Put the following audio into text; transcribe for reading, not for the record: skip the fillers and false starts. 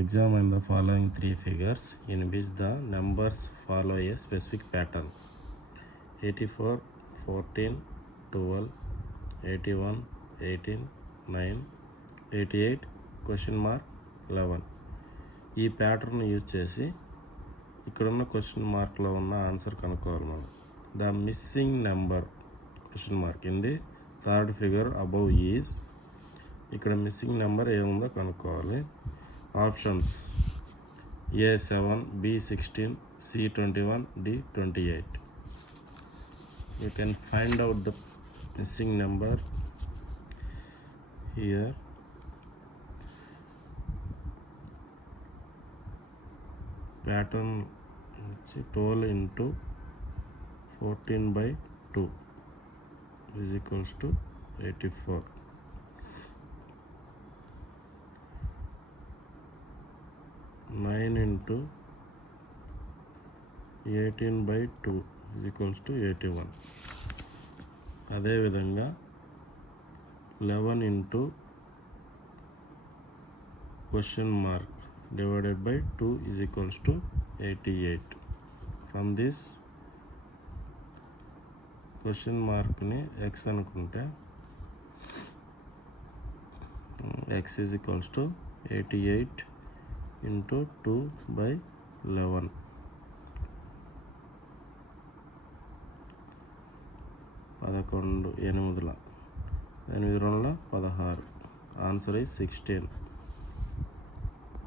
Examine the following three figures in which the numbers follow a specific pattern. 84, 14, 12, 81, 18, 9, 88, question mark 11. ఈ pattern use చేసి ఇక్కడున్న క్వశ్చన్ మార్క్లో ఉన్న ఆన్సర్ కనుక్కోవాలి మనం. The missing number question mark in the third figure above is. ఇక్కడ missing number ఏముందో కనుక్కోవాలి. Options A7, B16, C21, D28. You can find out the missing number here. Pattern 12 into 14/2 is equals to 84. 9 into 18/2 is equals to 81. అదేవిధంగా 11 into question mark divided by 2 is equals to 88. From this question మార్క్ని x అనుకుంటే x is equals to 88 into 2/11. 11 8 8 2 16. Answer is 16.